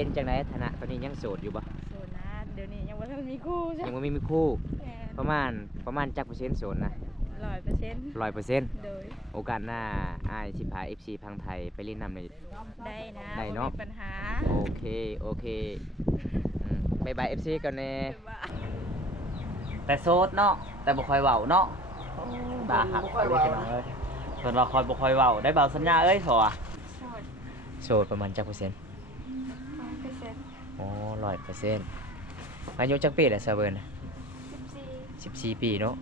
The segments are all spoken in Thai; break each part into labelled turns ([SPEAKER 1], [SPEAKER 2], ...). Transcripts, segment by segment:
[SPEAKER 1] เป็นจังไดฐานะตอนนี้ยังโสดอยู่บ่
[SPEAKER 2] โสดนะเดี๋ยวนี้ยังว่ามีคู่ใช่
[SPEAKER 1] ยังบ่มีมีคู่
[SPEAKER 2] แม่
[SPEAKER 1] ประมาณประมาณจักเปอร์เซ็นต์โสดนะ
[SPEAKER 2] ร้อยเปอร์เซ็นต์
[SPEAKER 1] ร้อยเปอร์เซ็นต์
[SPEAKER 2] โดย
[SPEAKER 1] โอกาสหน้าอ้ายสิพา FC พังไทยไปเล่นน้ำใน
[SPEAKER 2] ได้นะ
[SPEAKER 1] ได้เนาะ
[SPEAKER 2] บ่มีปัญหา
[SPEAKER 1] โอเค โอเคอืมบายบาย FC กันแน่
[SPEAKER 2] คือว่า
[SPEAKER 3] แต่โซดเนาะแต่บ่ค่อยเว้าเนาะตาหักไปเลยพี่น้องเอ้ยเพิ่นว่าคอยบ่ค่อยเว้าได้เบาสัญญาเอ้ยขออะ
[SPEAKER 2] โสด
[SPEAKER 1] โสดประมาณจักเปอร์เซ็นต์
[SPEAKER 2] ร้อยเปอร์เซ็นต์
[SPEAKER 1] อ๋อร้อยเปอร์เซ็นต์อายุจักปีแหละซาเบิร์น
[SPEAKER 2] สิบสี่
[SPEAKER 1] ปีเนาะ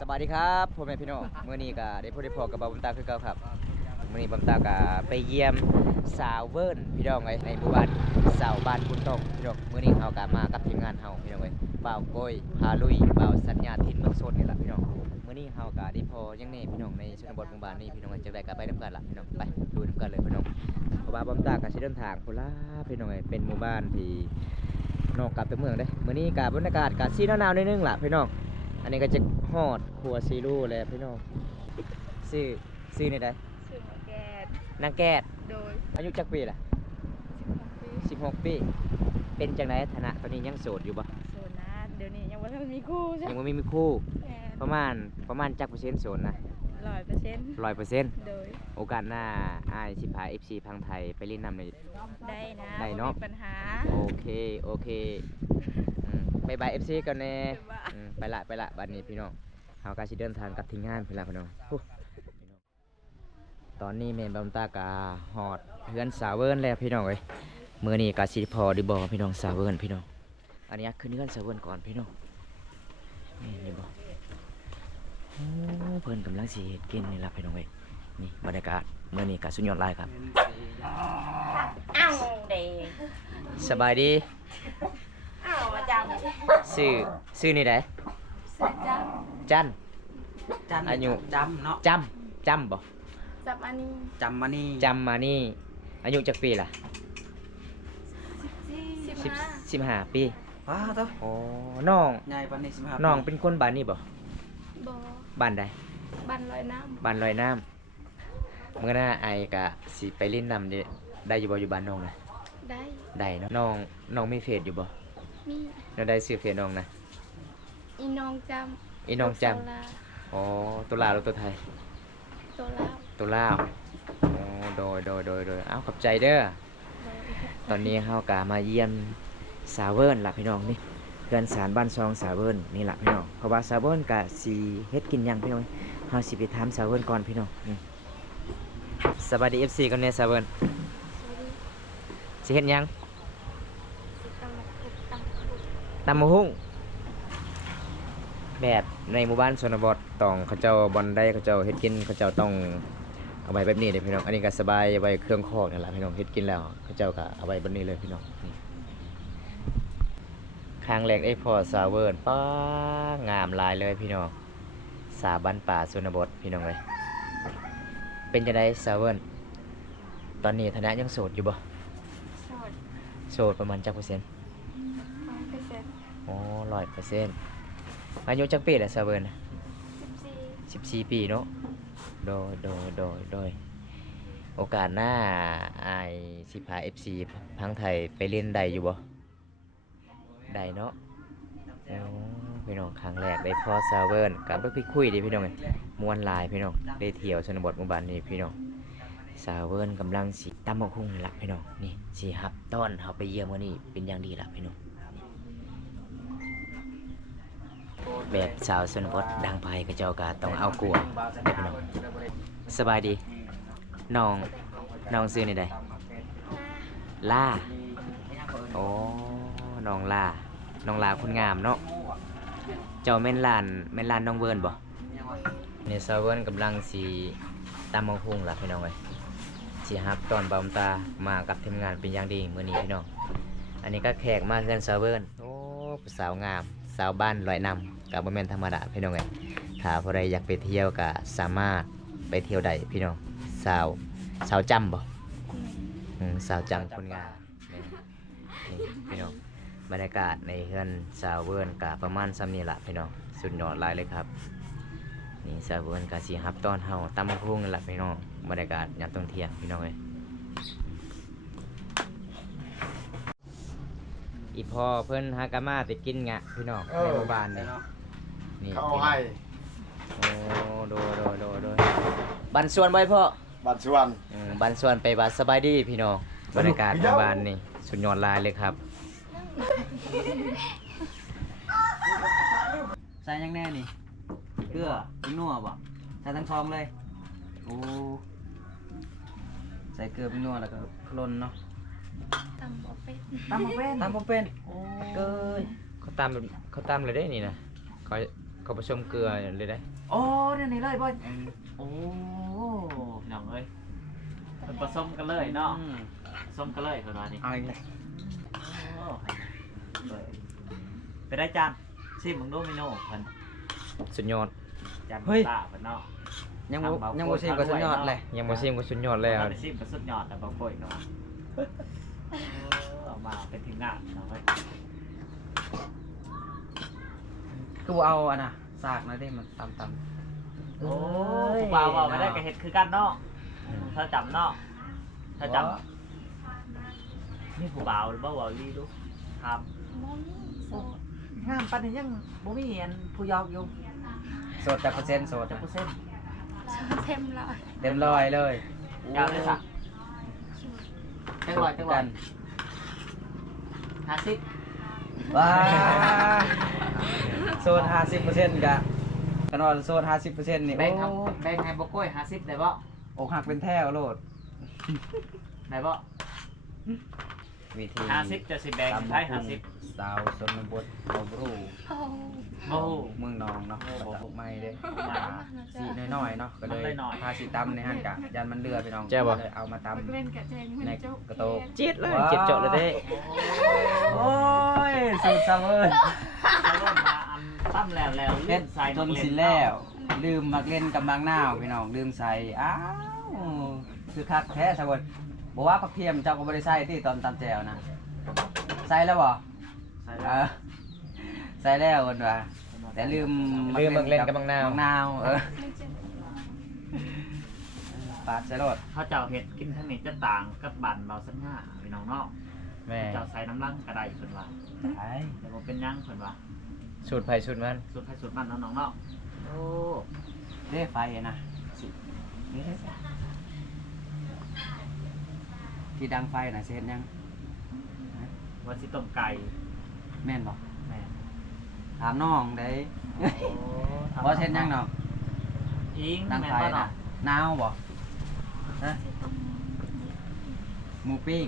[SPEAKER 1] สวัสดีครับพ่อแม่พี่น้องเมื่อนี้ก็ได้พูดได้พอกับบาบุญตาคือเก่าครับ เมื่อนี้บ่าตาก็ไปเยี่ยมสาวเวิร์นพี่น้องไว้ในหมู่บ้านสาวบ้านคุณต้องพี่น้องเมื่อนี้เฮาก็มากับทีมงานเฮาพี่น้องไว้บ่าวโกยพาลุยบ่าวสัญญาทินเมืองโซนนี่ล่ะพี่น้องเมื่อนี้เฮาก็ได้พอยังแน่พี่น้องในชนบทหมู่บ้านนี้พี่น้องจะได้กลับไปนํกันล่ะพี่น้องไปดูนํกันเลยพี่น้องเพราะว่าบ่าตาก็สิเดินทางพุ่นล่ะพี่น้องไว้เป็นหมู่บ้านที่นอกกลับไปเมืองเด้มื้อนี้ก็บรรยากาศก็สีหนาวๆนิดนึงล่ะพี่น้องอันนี้ก็จะฮอดครัวซีรูแล้วพี่น้องซื้อซื้อนใด
[SPEAKER 2] ชื่อหมอแก น
[SPEAKER 1] นางแกด
[SPEAKER 2] โดย
[SPEAKER 1] อายุจักปีล่ะ16 ปี เป็นจังไดฐานะตอนนี้ยังโสดอยู่บ่
[SPEAKER 2] โสดนะเดี๋ยวนี้ยังว่ามีคู่ใช่
[SPEAKER 1] ยังบ่มีมีคู่
[SPEAKER 2] แม่
[SPEAKER 1] ประมาณประมาณจักเปอร์เซ็นต์โสดนะ
[SPEAKER 2] ร้อยเปอร์เซ็นต์
[SPEAKER 1] 100%
[SPEAKER 2] โดย
[SPEAKER 1] โอกาสหน้าอ้ายสิพา FC พังไทยไปเล่นน้ำใน
[SPEAKER 2] ได้นะ
[SPEAKER 1] ได้เนาะ
[SPEAKER 2] บ่มีปัญหา
[SPEAKER 1] โอเค โอเคอืมบายบาย FC กันแน่
[SPEAKER 2] คือว่า
[SPEAKER 1] อืมไปละ ไปละ บัดนี้พี่น้องเฮาก็สิเดินทางกลับที่งานพี่ละพี่น้องฮู้ ตอนนี้แม่นบำตากาฮอดเฮือนสาวเวิร์นแล้วพี่น้องเอ้ยมื้อนี้ก็สิพอได้บ่พี่น้องสาวเวิร์นพี่น้องอันนี้ขึ้นเฮือนสาวเวิร์นก่อนพี่น้องนี่นี่บ่โอ้เพิ่นกำลังสิเฮ็ดกินนี่ล่ะพี่น้องเอ้ยนี่บรรยากาศมื้อนี้ก็สุดยอดหลายครับ
[SPEAKER 2] อ้าวเด
[SPEAKER 1] สบายดี
[SPEAKER 2] อ้าวมาจัง
[SPEAKER 1] ชื่อชื่อนี่ได
[SPEAKER 2] สุดจัง
[SPEAKER 1] จัน
[SPEAKER 3] จัน
[SPEAKER 1] อายุ
[SPEAKER 3] จำเนาะ
[SPEAKER 1] จำจำบ่
[SPEAKER 2] จับอันนี้
[SPEAKER 3] จำมานี่
[SPEAKER 1] จำมานี่ อายุจักปีล่ะ
[SPEAKER 2] สิบ
[SPEAKER 1] สิบ
[SPEAKER 2] ห้า
[SPEAKER 1] สิบห้าปี
[SPEAKER 3] ว้าตัว
[SPEAKER 1] อ๋อน้อง
[SPEAKER 3] ใหญ่ปานนี้15
[SPEAKER 1] น้องเป็นคนบ้านนี้บ่
[SPEAKER 2] บอ
[SPEAKER 1] บ้านใด
[SPEAKER 2] บันลอยน้
[SPEAKER 1] บ้านลอยน้ำเมื่อหน้าไอ้กะสิไปเล่นน้ำเด้ได้อยู่บ่อยู่บ้านน้องนะำ
[SPEAKER 2] ได้
[SPEAKER 1] ได้เนาะน้องน้องมีเฟซอยู่บ่
[SPEAKER 2] มี
[SPEAKER 1] เราได้ซื้อเฟซน้องนะ
[SPEAKER 2] อีน้องจ
[SPEAKER 1] อีำน้องจ
[SPEAKER 2] โซลาำ
[SPEAKER 1] อ๋อตัวลาวหรือตัวไทย
[SPEAKER 2] ตัวลาว
[SPEAKER 1] ตัวลาวอ๋อโดยโดยโดยโดยเอ้าขอบใจเด้อ
[SPEAKER 2] โดย
[SPEAKER 1] ตอนนี้เฮากะมาเยี่ยมสาวเวิร์นล่ะพี่น้องนี่เพื่อนสารบ้านซองสาวเวิร์นนี่ล่ะพี่น้อง เพราะว่าสาวเวิร์นกะสิเฮ็ดกินหยังพี่น้องเฮาสิไปถามสาวเวิร์นก่อนพี่น้องนี่สวัสดี FC กันแน่สาวเวิร์นสิเฮ็ดหยัง
[SPEAKER 2] ตำตำ
[SPEAKER 1] ตำมะฮุ่งแบบในหมู่บ้านชนบทต้องเขาเจ้าบอนได้เขาเจ้าเฮ็ดกินเขาเจ้าต้อง เอาไว้แบบนี้เลยพี่น้อง อันนี้ก็สบายไว้เครื่องคอกนั่นแหละพี่น้องเฮ็ดกินแล้วเขาเจ้าก็เอาไว้แบบนี้เลยพี่น้องนี่ครั้งแรกได้พอสาวเวิร์นป้างามหลายเลยพี่น้อง สาบ้านป่าชนบทพี่น้องเลยเป็นจังไดสาวเวิร์นตอนนี้ฐานะยังโสดอยู่บ่
[SPEAKER 2] โสด
[SPEAKER 1] โสดประมาณจักเปอร์เซ็นต์
[SPEAKER 2] ร้อยเปอร์เซ็นต์
[SPEAKER 1] อ๋อร้อยเปอร์เซ็นต์อายุจักปีแหละซาเบิร์น
[SPEAKER 2] สิบสี่
[SPEAKER 1] สิบสี่ปีเนาะ โดยโดยโดยโดยโอกาสหน้าไอสิพาเอฟซีพังไทยไปเล่นใดอยู่บ่ใดเนาะอ๋อพี่น้องครั้งแรกได้พ่อซาเบิร์นกลับไปคุยคุยดิพี่น้องเอ้ยมวนลายพี่น้องได้เที่ยวชนบทหมู่บ้านนี้พี่น้องซาเบิร์นกำลังสิตั้มมะคุ้งนี่ละพี่น้องนี่สิฮับต้อนเขาไปเยี่ยมวันนี้เป็นอย่างดีละพี่น้อง แบบสาวชนบทดังไปกระเจ้ากาต้องเอากลัวได้พี่น้องสบายดีน้องน้องซื้อในใดล่าโอ้น้องล่าน้องลาคนงามเนาะเจ้าแม่นลานแม่นลานน้องเวิร์นบ่เนี่ยสาวเวิร์นกำลังสีตามมงคุงล่ะพี่น้องเอ้ยสีฮับตอนบอมตามากับทีมงานเป็นอย่างดีมื้อนี้พี่น้องอันนี้ก็แขกมาเฮือนสาวเวิร์นโอ้ผู้สาวงาม สาวบ้านลอยนำ กับบ่แม่นธรรมดาพี่น้องเอ้ยถ้าผู้ใดอยากไปเที่ยวก็สามารถไปเที่ยวได้พี่น้องสาวสาวจำบ่อืมสาวจำคนงามนี่นี่พี่น้องบรรยากาศในเฮือนสาวเวิร์นก็ประมาณซ้ำนี้ล่ะพี่น้องสุดยอดหลายเลยครับนี่สาวเพิ่นก็สิรับตอนเฮาตำบักหุ่งนั่นแหละพี่น้องบรรยากาศยามต้อนเที่ยงพี่น้องเอ้ยอีพ่อเพิ่นหากะมาไปกินงะพี่น้องในหมู่บ้านนี่ นี่
[SPEAKER 4] เขาเอาให้
[SPEAKER 1] โอ้โดยโดยโดยโดยบันส่วนบ่พ่อ
[SPEAKER 4] บัตรชวน
[SPEAKER 1] อืมบันส่วนไปบาสบายดีพี่น้องบรรยากาศหมู่บ้านนี่สุดยอดหลายเลยครับ
[SPEAKER 3] ใส่ยังแน่นี่เกลือเป็นนัวบ่ใส่ทั้งทองเลยโอ้ใส่เกลือเป็นนัวแล้วก็คลนเนาะ
[SPEAKER 2] ตำบ่เป็น
[SPEAKER 3] ตำบ่เป็นตำบ่เป็นโอ้เกย
[SPEAKER 1] เขาตามแบบเขาตามเลยได้นี่นะเขา เขาผสมเกลือเลยได้
[SPEAKER 3] โอ้เนี่ยนี่เลยบ่อยโอ้พี่น้องเอ้ยมันผสมกันเลยเนาะผสมกันเลยเพิ่นว่านี่
[SPEAKER 1] เอาอีกแล้ว
[SPEAKER 3] โอ้ยไปได้จานชิมมึงดูเมนูเพิ่น
[SPEAKER 1] สุดยอด
[SPEAKER 3] จาน
[SPEAKER 1] เฮ้ย
[SPEAKER 3] ตาเพิ่นเนาะ
[SPEAKER 1] ยังบ่
[SPEAKER 3] ทำเบา
[SPEAKER 1] ยังบ่ซิมก็สุดยอด
[SPEAKER 3] เล
[SPEAKER 1] ย ยังบ่ซิมก็สุดยอดแล้ว
[SPEAKER 3] ตอนนี้ชิมก็สุดยอดแต่บ่ป่วยเนาะเอามาเป็นทีมงานเนาะเว้ย
[SPEAKER 5] กูเอาอันน่ะสากหน่อยได้มันตำตำ
[SPEAKER 3] โอ้ผู้บ่าวบอกไม่ได้ก็เฮ็ดคือกันเนาะถ้าจำเนาะถ้าจำนี่ผู้บ่าวหรือบ่าวลีดูครับ
[SPEAKER 2] บ่มีโสด
[SPEAKER 3] งามปานนี้ยังบ่มีอันผู้ยาวอยู่
[SPEAKER 5] โสดจากเปอร์เซ็นต์โสด
[SPEAKER 3] จัก
[SPEAKER 5] อะ
[SPEAKER 3] เปอร์เซ็นต์
[SPEAKER 2] เต็มร้อย
[SPEAKER 5] เต็มร้อยเลย
[SPEAKER 3] ยาวเลยสักจังหวัดจังหวัดห้าสิบ
[SPEAKER 5] ว้า โสดห้าสิบเปอร์เซ็นต์กะกันว่าโสดห้าสิบเปอร์เซ็นต์นี่
[SPEAKER 3] แบ่งครับ
[SPEAKER 5] โอ้
[SPEAKER 3] แบ่งให้บ่กล้วยห้าสิบได้บ่
[SPEAKER 5] อกหักเป็นแถวโลด
[SPEAKER 3] ได้บ่
[SPEAKER 5] วิธี
[SPEAKER 3] ห้าสิบจะสิแบ่งให้ห้าสิบ
[SPEAKER 5] สาวสนบทเอาบรู
[SPEAKER 2] โอ้
[SPEAKER 3] โอ้โห
[SPEAKER 5] เมืองนองเนาะ
[SPEAKER 3] โอ้โห
[SPEAKER 5] ตะปุกไม้เด้มาสีน้อยๆเนาะก็เลย
[SPEAKER 3] มันน้อยๆ
[SPEAKER 5] พาสีตำในหันกะยันมันเรือไปน้อง
[SPEAKER 1] แจ้บ่
[SPEAKER 5] ก็เลยเอามา
[SPEAKER 2] บัก
[SPEAKER 5] ตำ
[SPEAKER 2] เล่นกะแจงมัน
[SPEAKER 5] ใน
[SPEAKER 2] จุก
[SPEAKER 5] กระโตก
[SPEAKER 1] เจ็ดเลยเจ็ดเจาะเลยเด้
[SPEAKER 5] โอ้ยสูตรซัมเมอ
[SPEAKER 3] อันตั้มแล้วแล้ว
[SPEAKER 5] เฮ็ด
[SPEAKER 3] ใส่
[SPEAKER 5] จนสินแล้ว ลืมมักเล่นกับมังนาวพี่น้องลืมใส่อ้าวคือคักแท้สะบดบอกว่าผักเทียมเจ้าก็บ่ได้ใส่ที่ตอนตำแจวนะใส่แล้วบ่
[SPEAKER 3] ใส่
[SPEAKER 5] เอ
[SPEAKER 3] แล้ว
[SPEAKER 5] อใส่แล้วคนว่าแต่ลืม
[SPEAKER 1] ลืมมักเล่นกับมังนาว
[SPEAKER 5] มังนาวเออ
[SPEAKER 2] มันจะ
[SPEAKER 5] ปาดใส่รถ
[SPEAKER 3] เขาเจ้าเห็ดกินทั้งนี้จะต่างกับบันเบาสัญญาพี่น้องเนาะ
[SPEAKER 1] แม่
[SPEAKER 3] เจ้าใส่น้ำลังกระไดเพิ่นว่า
[SPEAKER 5] ไอ้
[SPEAKER 3] แต่บ่เป็นหยังเพิ่นว่า
[SPEAKER 1] สูตรไผสูตรมัน
[SPEAKER 3] สุดท้ายสุดมันเนาะน้องเนาะโอ้
[SPEAKER 5] เด้ไฟนะสินี่เด้ที่ดังไฟน่ะเสร็จยัง
[SPEAKER 3] ว่าสิต้มไก่
[SPEAKER 5] แม่นบ่
[SPEAKER 3] แม่
[SPEAKER 5] ถามน้องได้
[SPEAKER 3] โอ้ทำ
[SPEAKER 5] บ่เสร็จยังเนาะ
[SPEAKER 3] อิง
[SPEAKER 5] ดัง
[SPEAKER 3] แม่น
[SPEAKER 5] ไฟ
[SPEAKER 3] บ่
[SPEAKER 5] น่ะ
[SPEAKER 3] เนาะ
[SPEAKER 5] หนาวบ่ฮะ
[SPEAKER 2] สิต้ม
[SPEAKER 5] หมูปิ้ง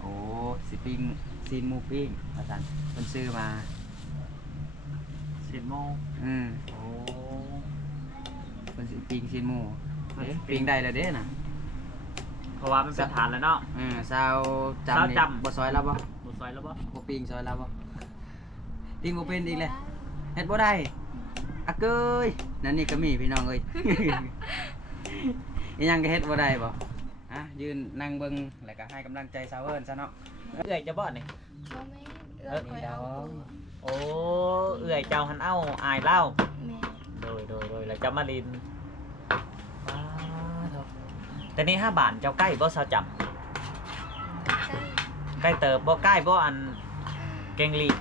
[SPEAKER 5] โอ้สิปิ้งซีนหมูปิ้งอาจารย์มันซื้อมา
[SPEAKER 3] สิบโมง
[SPEAKER 5] อืม
[SPEAKER 3] โอ้
[SPEAKER 5] มันสิปิ้งซีนหมู
[SPEAKER 3] มันสิ
[SPEAKER 5] เด้
[SPEAKER 3] ปิ้
[SPEAKER 5] ปิ้
[SPEAKER 3] ง
[SPEAKER 5] งได้แล้วเด้น่ะ
[SPEAKER 3] เพราะว่ามันเป็นฐานแล้วเนาะ
[SPEAKER 5] เออซาวจำ
[SPEAKER 3] ซาว
[SPEAKER 5] นี่
[SPEAKER 3] จำ
[SPEAKER 5] บ่ซอยแล้วบ่
[SPEAKER 3] หมูซอยแล้วบ่
[SPEAKER 5] บ่ปิ้งซอยแล้วบ่ปิ้งบ่เป็นอีกเลยเฮ็ดบ่ได้อะเกยนั่นนี่ก็มีพี่น้องเอ้ย อีหยังก็เฮ็ดบ่ได้บ่อะยืนนั่งเบิ่งแล้วก็ให้กำลังใจซาวเอิ้นซะเนาะ
[SPEAKER 3] เอื้อยจะบ่นี่
[SPEAKER 2] บ่แม่เอื้อคอยเอา
[SPEAKER 3] โอ้เอื้อยเจ้าหันเอ้าอายเล่า
[SPEAKER 2] แม่
[SPEAKER 3] โดยโดยโดยแล้วเจ้ามาลินว้าเถอะแต่นี่ห้าบาทเจ้าใกล้บ่สาวจับ
[SPEAKER 2] ใช่
[SPEAKER 3] ใกล้เติบบ่ใกล้บ่อันเกงลีน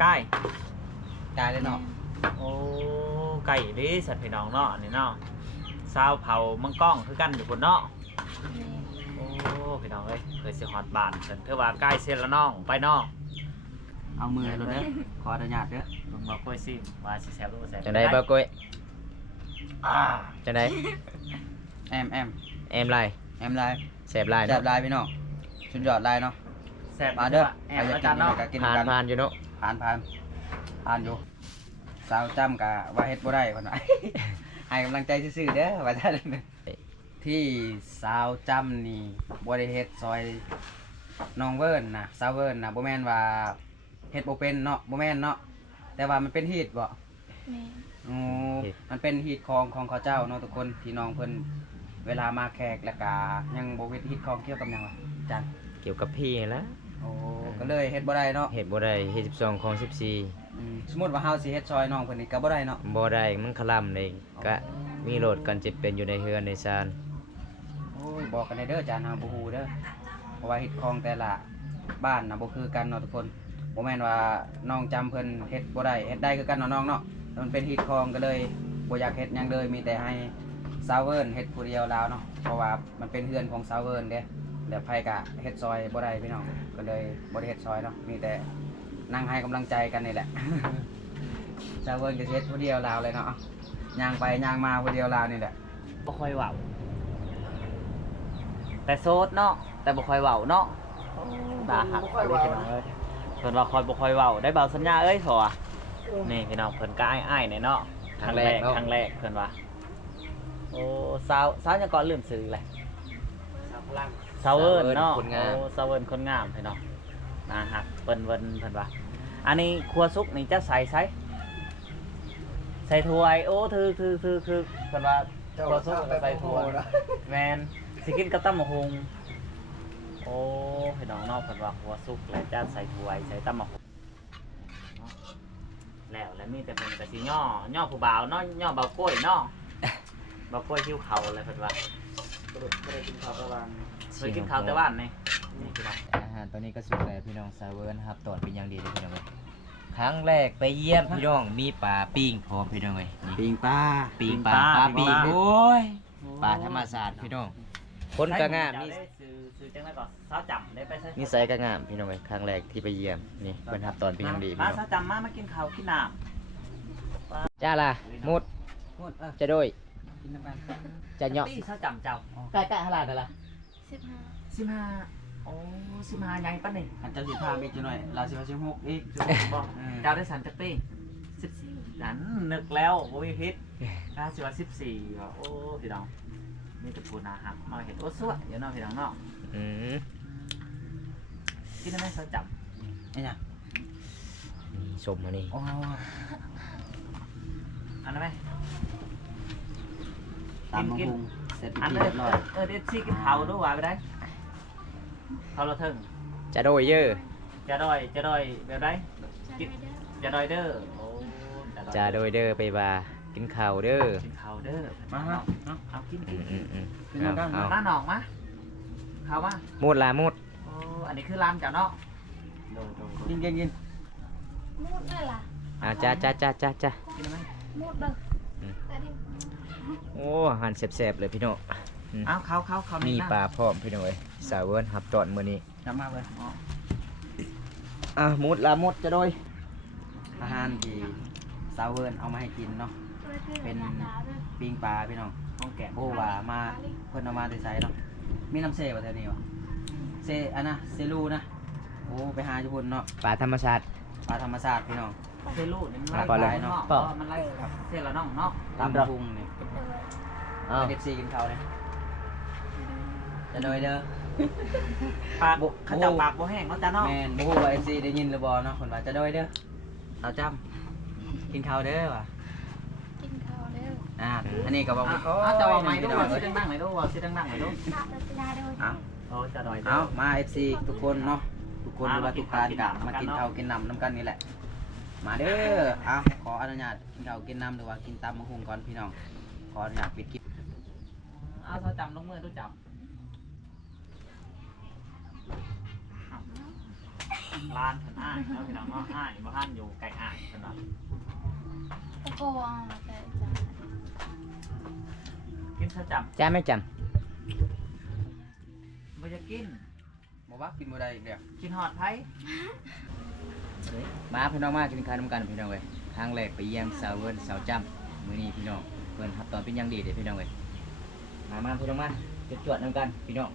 [SPEAKER 3] ใกล้
[SPEAKER 5] กายเลยเนาะ
[SPEAKER 3] โอ้ไก่ดิสัตว์พี่น้องเนาะอันนี่เนาะซาวเผามังก้องคือกันอยู่พุ่นเนาะ
[SPEAKER 2] แม่
[SPEAKER 3] โอ้ พี่น้องเอ้ยเคยสิฮอดบ้านเพิ่นเถือว่าใกล้เสียแล้วน้องไปเนาะ
[SPEAKER 5] เอามือเลยเด้อขออนุญาตเด้อ
[SPEAKER 3] เบิ่งบ่ค่อยซิมว่าสิแซ่บหรือบ่แซ่บ
[SPEAKER 1] จังไดบ่ก้อย
[SPEAKER 5] อ่า
[SPEAKER 1] จังได
[SPEAKER 5] แอมแอม
[SPEAKER 1] แอมไลน์
[SPEAKER 5] แอมไลน์
[SPEAKER 1] แสบไลน์
[SPEAKER 5] จั
[SPEAKER 1] เนาะ
[SPEAKER 5] บไลน์พี่น้องสุดยอดไลน์เนาะ
[SPEAKER 3] แซ่บ
[SPEAKER 5] มาเด้อ
[SPEAKER 3] แอบอาจารย์เนาะ
[SPEAKER 5] ใครจะกิน
[SPEAKER 1] ผ่าน
[SPEAKER 5] กัน
[SPEAKER 1] ผ่านอยู่เนาะ
[SPEAKER 5] ผ่านผ่านผ่านอยู่สาวจำกะว่าเฮ็ดบ่ได้เพิ่นว่า ให้กำลังใจซื่อๆเด้อว่าท่าน ที่สาวจำนี่บ่ได้เฮ็ดซอยน้องเวิร์นนะสาวเวิร์นนะบ่แม่นว่าเฮ็ดบ่เป็นเนาะบ่แม่นเนาะแต่ว่ามันเป็นฮีตบ่
[SPEAKER 2] แม่
[SPEAKER 5] โอ้มันเป็นฮีตของของเขาเจ้าเนาะทุกคนที่น้องเพิ่นเวลามาแขกแล้วก็ยังบ่เฮ็ดฮีตของเกี่ยวกับหยังวะอาจัน
[SPEAKER 1] เกี่ยวกับพี่นั่นละ
[SPEAKER 5] โอ้ก็เลยเฮ็ดบ่ได้เนาะ
[SPEAKER 1] เฮ็ดบ่ได้เฮ็ด12ของ14
[SPEAKER 5] อืมสมมุติว่าเฮาสิเฮ็ดซอยน้องเพิ่นนี่ก็บ่ได้เนาะ
[SPEAKER 1] บ่ได้มันคลำเลยก็มีโหลดกันจะเป็นอยู่ในเฮือนในซาน
[SPEAKER 5] โอ้ ยบอกกันได้เด้อจานเฮาบ่ฮู้เด้อเพราะว่าเฮ็ดของแต่ละบ้านนะบ่คือกันเนาะทุกคนบ่แม่นว่าน้องจำเพิ่นเฮ็ดบ่ได้เฮ็ดได้คือกันเนาะน้องเนาะมันเป็นฮิตของก็เลยบ่อยากเฮ็ดหยังเลยมีแต่ให้ซาวเวิร์นเฮ็ดผู้เดียวแล้วเนาะเพราะว่ามันเป็นเฮือนของซาวเวิร์นเด้แล้วไผก็เฮ็ดซอยบ่ได้พี่น้องก็เลยบ่ได้เฮ็ดซอยเนาะมีแต่นั่งให้กำลังใจกันนี่แหละ ซาวเวิร์นก็เฮ็ดผู้เดียวแล้วเลยเนาะย่างไปย่างมาผู้เดียวแล้วนี่แหละ
[SPEAKER 3] บ่ค่อยเว้า แต่โซดเนาะแต่บ่ค่อยเว้าเนาะตาหักไปเลยพี่น้องเอ้ยเพิ่นว่าคอยบ่ค่อยเว้าได้เบาสัญญาเอ้ยโถอะนี่พี่น้องเพิ่นก็อ้ายๆเนี่ยเนาะครั้งแรกครั้งแรกเพิ่นว่าโอ้สาวสาวยังก่อนลืมซื้อแหละ
[SPEAKER 5] สาวพลัง
[SPEAKER 3] ซาวเวิร์นเนาะ
[SPEAKER 1] คนงาม
[SPEAKER 3] โอ้ซาวเวิร์นคนงามพี่น้องนะฮะเปิ้นเวินเพิ่นว่าอันนี้ครัวซุกนี่จะใส่ใส่ใส่ถ้วยโอ้ถือถือถือคือเพิ่นว่าครัวซุกก็ใส่ถ้วยแมน สิกินกับตำมะฮุงโอ้พี่น้องเนาะเพิ่นว่าครัวซุกแล้วจะใส่ถ้วยใส่ตำมะฮุงเนาะแล้วแล้วมีแต่เพิ่นก็สิย่อย่อผู้บ่าวเนาะย่อเบากล้วยเนาะเบากล้วยหิ้วเขาเลยเพิ่นว่า
[SPEAKER 5] บ่ได้กินข้าวประมาณ
[SPEAKER 3] เคยกินข้าวแต่บ้านนี่นี่พี่น้อง
[SPEAKER 1] อาหารตอนนี้ก็สุกแล้วพี่น้องซาเวิร์นครับตอนเป็นอย่างดีเลยพี่น้องเอ้ยครั้งแรกไปเยี่ยมพี่น้องมีปลาปิ้งพร้อมพี่น้องเอ้ยนี่
[SPEAKER 5] ปิงปลา
[SPEAKER 1] ปิ้งปลาปลาปิ้งโอ้ยปลาธรรมศาสตร์พี่น้อง คนก็งาม
[SPEAKER 3] นี่
[SPEAKER 1] นี่
[SPEAKER 3] ซื้อซื้อจังไดก่อนสาวจำได้ไปใช่
[SPEAKER 1] นิสัยก็งามพี่น้องเอ้ยครั้งแรกที่ไปเยี่ยมนี่เพิ่นทับตอนเป็นอย่างดีพี่
[SPEAKER 3] มา
[SPEAKER 1] น้อง
[SPEAKER 3] สาวจำมามากินข้าวกินน้
[SPEAKER 1] จ้าล่ะมุด
[SPEAKER 5] หมดเออ
[SPEAKER 1] จะโดย
[SPEAKER 5] กินน้ำกัน
[SPEAKER 1] จะเหาะำ
[SPEAKER 3] ตี้สาวจำเจ้า
[SPEAKER 1] ใกล้ๆหลาดนั่นล่ะ
[SPEAKER 2] สิบห้า
[SPEAKER 3] สิบห้าโอ้สิบห้าใหญ่ปะนี่
[SPEAKER 5] อันเจ้าสิพาไปจังหน่อยลาสิว่าสิหกอีก
[SPEAKER 3] บอก
[SPEAKER 5] อืม
[SPEAKER 3] เจ้าได้สันจักปีสิบสี่นั้นนึกแล้วโอ้ยพิษน่าสิว่าสิบสี่ว่ะโอ้พี่น้อง นี่ตะปูนาหักมาเห็นโอ้สวยเดี๋ยวเน้องพี่น้องเนาะ
[SPEAKER 1] อืม
[SPEAKER 3] กินได้ไหมสาวจ
[SPEAKER 5] นี่นะ
[SPEAKER 1] นี่ชมมานี่
[SPEAKER 5] โอ้ำ
[SPEAKER 3] อันนั้นไหม
[SPEAKER 5] ตามมาหุงเสร็จ
[SPEAKER 3] อัน
[SPEAKER 5] พิ
[SPEAKER 3] เอ
[SPEAKER 5] ธี
[SPEAKER 3] อ
[SPEAKER 5] เรียบร้อย
[SPEAKER 3] เออเด็ดซี่กินข้าวด้วยว่าไปได้ข้าวเราถึง
[SPEAKER 1] จะโดยเยอะ
[SPEAKER 3] จะดอยจะดอยแบบไร
[SPEAKER 2] จะไม่ได้
[SPEAKER 3] จะดอยเด้อโอ้
[SPEAKER 1] จะโดยเด้อไปบา กินข้าวเด้อ
[SPEAKER 3] กินข้าวเด้อ
[SPEAKER 5] มาฮะเนาะ
[SPEAKER 3] เอากิน
[SPEAKER 1] อื
[SPEAKER 3] กิน
[SPEAKER 1] มอืมอืม
[SPEAKER 5] กิน
[SPEAKER 1] เอา
[SPEAKER 5] น้ำกัน
[SPEAKER 1] เอา
[SPEAKER 3] มาหนองมาข้าวมา
[SPEAKER 1] มุดละมุด
[SPEAKER 3] โอ้อันนี้คือร้านเจ้าเนาะโดดโดด
[SPEAKER 5] กินกินกิน
[SPEAKER 2] มูดได้ล่ะ
[SPEAKER 1] อ่าจ้าจ้าจ้าจ้าจ้า
[SPEAKER 3] กินไหม
[SPEAKER 2] มูดเด้ออ
[SPEAKER 1] ม
[SPEAKER 2] แต่ดิ
[SPEAKER 1] โอ้อาหารแซ่บๆเลยพี่น้อง
[SPEAKER 3] อ้าวข้าวข้าวข้าว
[SPEAKER 1] มี
[SPEAKER 3] นี่นะ
[SPEAKER 1] ปลาพร้อมพี่น้องเอ้ยสาวเวิร์นหับตอนมื้อนี้
[SPEAKER 5] น้ำมาเลย
[SPEAKER 3] อ๋อ
[SPEAKER 1] อะมุดละมุดจะโดย
[SPEAKER 5] อาหารที่ซาวเวิร์นเอามาให้กินเนาะ เป็นปิ้งปลาพี่น้อง
[SPEAKER 3] ห้องแกะ
[SPEAKER 5] โอ้ว่ามาเพิ่นเอามาแต่ไสเนาะมีน้ำเสบ่แถวนี้วะเซอันนะเซรูนะโอ้ไปหาอยู่พุ่นเนาะ
[SPEAKER 1] ปลาธรรมชาติ
[SPEAKER 5] ปลาธรรมชาติพี่น้อง
[SPEAKER 3] เซลูนี่มัน
[SPEAKER 1] อะ
[SPEAKER 3] ไล่
[SPEAKER 1] ปลาเลย
[SPEAKER 3] เนาะ
[SPEAKER 1] เปล่า
[SPEAKER 3] มันไล่ครับเซละน้องเนาะ
[SPEAKER 5] ตามพุงนี่
[SPEAKER 1] อ้าว
[SPEAKER 5] เอฟซีกินข้าวเนี่ยจะโดยเด้อ
[SPEAKER 3] ปาก
[SPEAKER 5] บุ
[SPEAKER 3] ข้าเจ้าปากบ่แห้งเนาะจ้าเนาะ
[SPEAKER 5] แมนบ่ฮู้ว่าเอฟซีได้ยินหรือบ่เนาะคนว่าจะโดยเด้อเอาจ้ำกินข้าวเด้อว่ะ
[SPEAKER 2] กินข้าวเร็ว
[SPEAKER 5] อ่าอันนี้ก็บอก
[SPEAKER 3] อะ
[SPEAKER 5] โอ้
[SPEAKER 3] อะจะเอาไหม
[SPEAKER 5] พี่
[SPEAKER 3] ดู
[SPEAKER 5] น้อง
[SPEAKER 3] ว่า
[SPEAKER 5] เอ้
[SPEAKER 3] สิ
[SPEAKER 5] ย
[SPEAKER 3] ดังๆหน่อยดูว่าสิดังๆหน่อยดู
[SPEAKER 2] ข้าวจะได้ด้วย
[SPEAKER 5] เอา
[SPEAKER 3] โอ้จะดอย
[SPEAKER 5] เอามา FC ทุกคนเนาะทุกคนหรือว่าทุกการกะ
[SPEAKER 3] มา
[SPEAKER 5] มา
[SPEAKER 3] กิ
[SPEAKER 5] กิ
[SPEAKER 3] น
[SPEAKER 5] น
[SPEAKER 3] ข้า
[SPEAKER 5] ข้าววกินน้ำน้ำกันนี่แหละ มาเด้อเอาขออนุญาตกินข้าวกินน้ำหรือว่ากินตามมะฮุงก่อนพี่น้องขออนุญาตปิดคลิป
[SPEAKER 3] เอาเขาจำลงมือดูจับลานเพิ่นอ้ายเนาะพี่น้องเนาะอ้ายบ่ทันอยู่ไกลอ้ายเพิ่นว่า
[SPEAKER 2] ตะโกเอาแต่จ้า
[SPEAKER 3] กินซะจับ
[SPEAKER 1] จ้าไม่จ
[SPEAKER 3] บ่จะกิน
[SPEAKER 5] บ่ว่ากินบ่ได้อีกแล้ว
[SPEAKER 3] กินฮอดไผำ
[SPEAKER 1] มาพี่น้องมากินข้าวน้ำกันพี่น้องเอ้ยครั้งแรกไปเยี่ยมสาวเวิร์นสาวจ้ำมื้อนี้พี่น้องเพิ่นทับตอนเป็นอย่างดีเด้อพี่น้องเอ้ยมามาพี่น้องมาจุดจวดน้ำกันพี่น้อง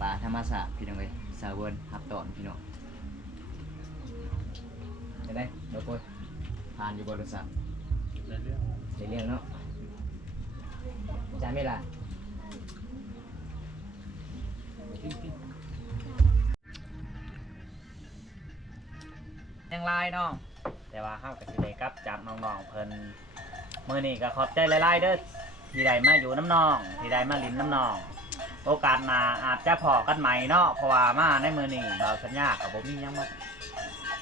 [SPEAKER 1] ปลาธรรมชาติพี่น้องเอ้ยสาวเวิร์นทับตอนพี่น้องได้ได้เดี๋ยวโกยผ่านอยู่บริษัท
[SPEAKER 5] เรื่อย
[SPEAKER 1] ในเรื่องเนาะ จาไม่ละ
[SPEAKER 3] ยังลายเนาะแต่ว่าเฮาก็สิได้กลับจับน้องๆเพิ่นมื้อนี้ก็ขอบใจหลายๆเด้อที่ได้มาอยู่น้ำนองที่ได้มาลิ้นน้ำนอง โอกาสหน้าอาจจะพอกันใหม่เนาะเพราะว่ามาในมือนี้เราสัญญากับบ่มีหยังมา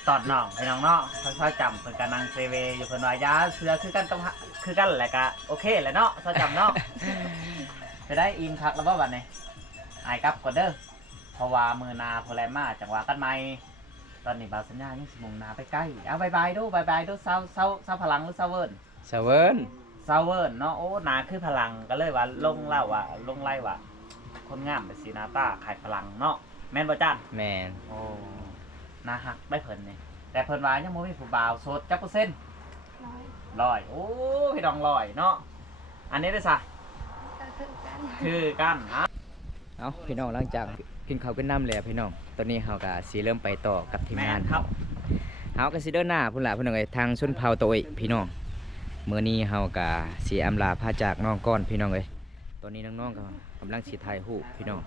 [SPEAKER 3] ตอดน้องพี่น้องเนาะค่อยๆจำเพิ่นก็นั่งเซเวอยู่เพิ่นว่ายาเสือคือกันกับหะคือกันแหละก็โอเคแหละเนาะซอยจำเนาะไปได้อินคักแล้วบ่บัดนี้อายกลับก่อนเด้อเพราะว่ามือหนาพอแลมาจังหวะกันใหม่ตอนนี้บาวสัญญายังสิมุงหนาไปใกล้เอาบายบายดูบายบายดูเซาเซาเซาพลังหรือเซาเวิร์น
[SPEAKER 1] เซเวิร์น
[SPEAKER 3] เซาเวิร์นเนาะโอ้หนาคือพลังก็เลยว่าลงเล่าว่าลงไล่ว่าคนงามไปสีหนาตาขายพลังเนาะแม่นบ่จ้าน
[SPEAKER 1] แมน
[SPEAKER 3] โอ้ห นาหักได้เพิ่นนี่แต่เพิ่นว่ายังบ่มีผู้บ่าวโสดจักเปอร์เซ็นต์
[SPEAKER 2] ร้อย
[SPEAKER 3] ร้อยโอ้พี่น้องร้อยเนาะอันนี้ได้ซะ
[SPEAKER 2] ก็คือกัน
[SPEAKER 3] คือกันอะ
[SPEAKER 1] เอาพี่น้องหลังจากกินข้าวกินน้ำแล้วพี่น้อง ตอนนี้เฮาก็สิเริ่มไปต่อกับทีม
[SPEAKER 3] แม่
[SPEAKER 1] งาน
[SPEAKER 3] นครับ
[SPEAKER 1] เฮาก็สิเดินหน้าพุ่นล่ะพุ่นน้องเอ้ยทางชนเผ่าโตยพี่น้องมื้อนี้เฮาก็สิอำลาพาจากน้องก่อนพี่น้องเอ้ยตอนนี้น้องๆก็กำลังสิถ่ายรูปพี่น้อง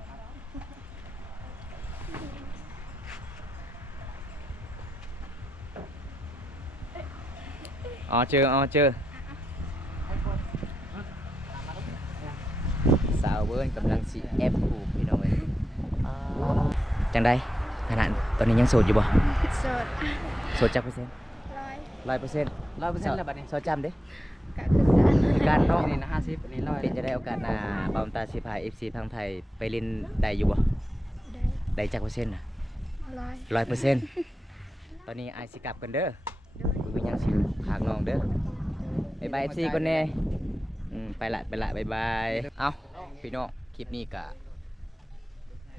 [SPEAKER 1] อ๋อเจออ๋อเจอสาวเวิร์นกำลังสิแอบผูกพี่น้องเอ้ยจังไดขนาดตอนนี้ยังโสดอยู่บ่
[SPEAKER 2] โสด
[SPEAKER 1] โสดจักเปอร์เซ็นต์
[SPEAKER 2] ร้อย
[SPEAKER 1] ร้อยเปอร์เซ็นต์
[SPEAKER 5] ร้อยเปอร์เซ็นต์แล้วบัดนี้
[SPEAKER 1] โสดจำเด้
[SPEAKER 2] ก็คือกัน
[SPEAKER 1] คือการเนาะ
[SPEAKER 5] นี่นะห้าสิบอันนี้ร้อย
[SPEAKER 1] เป็นจะได้โอกาสหน้าบอมตาสิพาย FC ทางไทยไปเล่นได้อยู่บ่
[SPEAKER 2] ได้
[SPEAKER 1] ได้จักเปอร์เซ็นต์น่ะ
[SPEAKER 2] ร้อย
[SPEAKER 1] ร้อยเปอร์เซ็นต์ตอนนี้อายสิกลับกันเด้อ
[SPEAKER 2] โดย
[SPEAKER 1] บ่มีหยังสิพากน้องเด้อบายบาย FC ก่อนแน่อืมไปละไปละบายบายเอ้าพี่น้องคลิปนี้ก็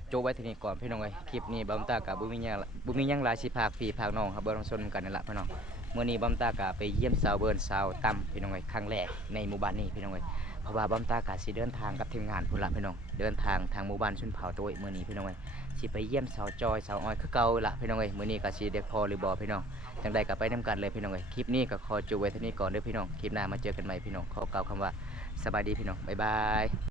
[SPEAKER 1] โจไว้ทีนี้ก่อนพี่น้องเอ้ยคลิปนี้บอมตากับบุมีหยังบุมีหยังลายสิพากพี่พากน้องครับเบิ่งชนกันนั่นล่ะพี่น้องเมื้อนี้บอมตากะไปเยี่ยมสาวเบิร์นสาวตั้มพี่น้องเอ้ยครั้งแรกในหมู่บ้านนี้พี่น้องเอ้ยเพราะว่าบอมตากะสิเดินทางกับทีมงานพุ่นละพี่น้องเดินทางทางหมู่บ้านชุนเผาตัวมื้อนี้พี่น้องเอ้ยสิไปเยี่ยมสาวจอยสาวอ้อยคือเก่าละพี่น้องเอ้ยมื้อนี้ก็สิได้พอหรือบ่พี่น้อง จังใดกับไปนํกันเลยพี่น้องเลยคลิปนี้ก็ขอจูไว้เท่านี้ก่อนเด้อพี่น้องคลิปหน้ามาเจอกันใหม่พี่น้องขอกล่าวคำว่าสบายดีพี่น้องบ๊ายบาย